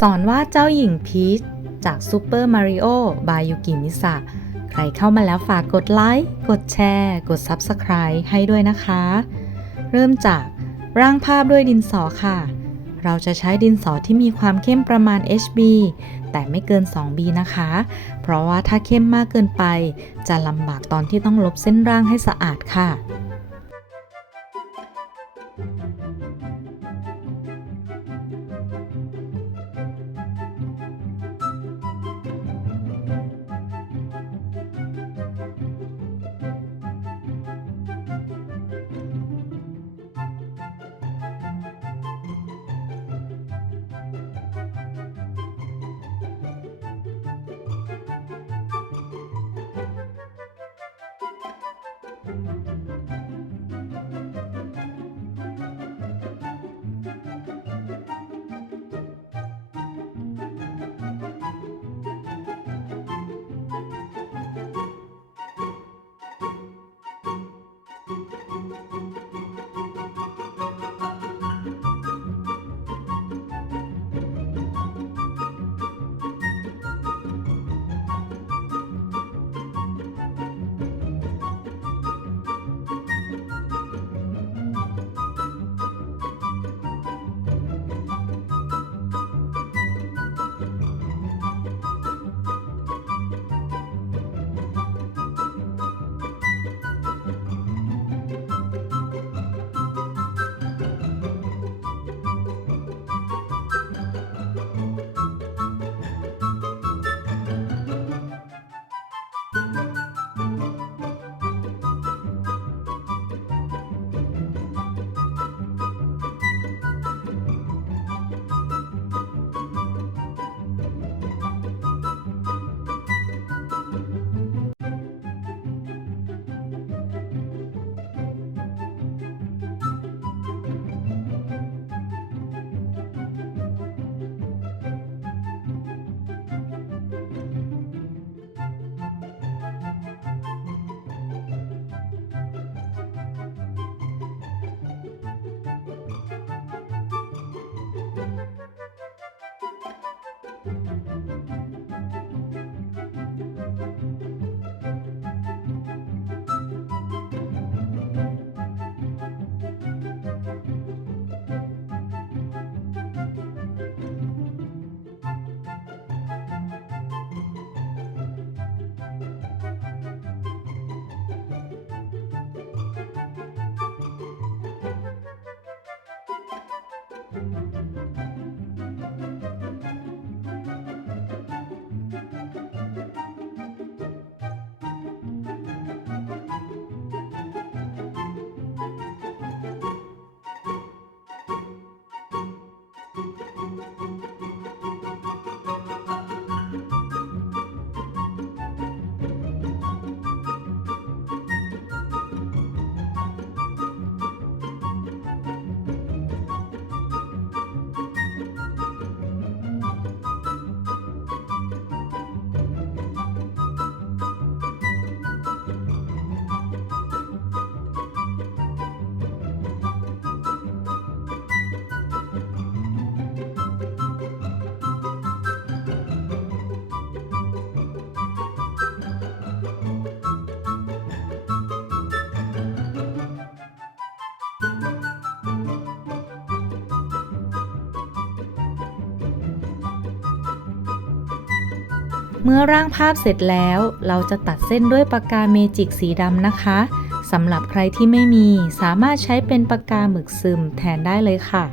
สอนว่าเจ้าหญิงพีชจากซูเปอร์มาริโอบายุกิมิสะใครเข้ามาแล้วฝากกดไลค์ กดแชร์ กด Subscribe ให้ด้วยนะคะ เริ่มจากร่างภาพด้วยดินสอค่ะ เราจะใช้ดินสอที่มีความเข้มประมาณ HB แต่ไม่เกิน 2B นะคะ เพราะว่าถ้าเข้มมากเกินไป จะลำบากตอนที่ต้องลบเส้นร่างให้สะอาดค่ะ Música เมื่อร่างภาพเสร็จแล้ว เราจะตัดเส้นด้วยปากกาเมจิกสีดำนะคะสำหรับใครที่ไม่มีสามารถใช้เป็นปากกาหมึกซึมแทนได้เลยค่ะ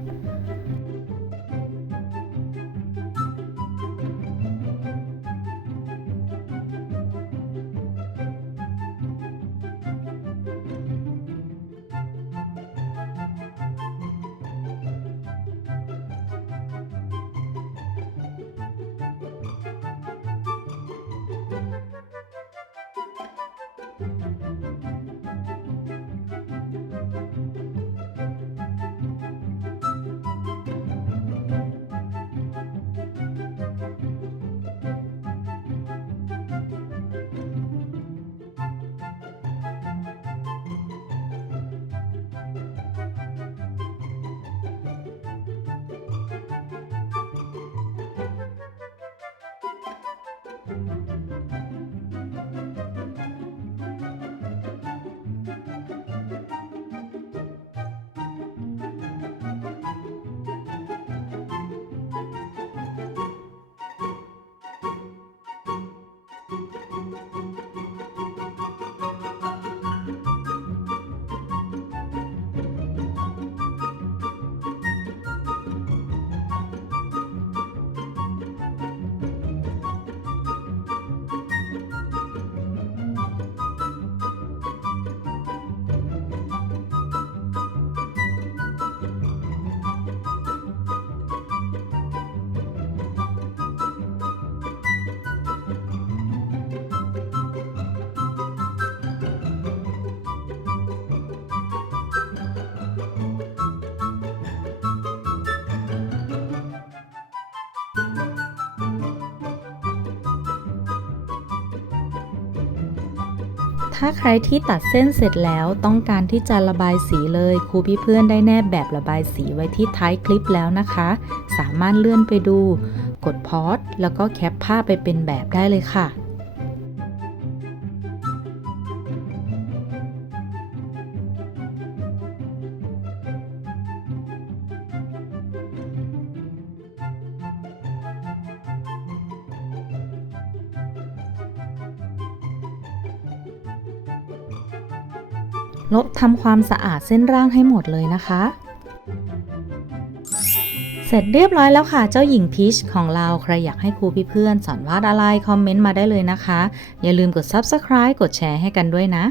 ถ้าใครที่ตัดเส้นเสร็จแล้วต้องการที่จะระบายสีเลยครูพี่เพื่อนได้แนบแบบระบายสีไว้ที่ท้ายคลิปแล้วนะคะ สามารถเลื่อนไปดู กดพอสแล้วก็แคปภาพไปเป็นแบบได้เลยค่ะ ลบทำความสะอาดเส้นร่างให้หมดเลยนะคะ เสร็จเรียบร้อยแล้วค่ะ เจ้าหญิงพีชของเราใครอยากให้ครูพี่เพื่อนสอนวาดอะไร คอมเมนต์มาได้เลยนะคะ อย่าลืมกด Subscribe กดแชร์ให้กันด้วยนะ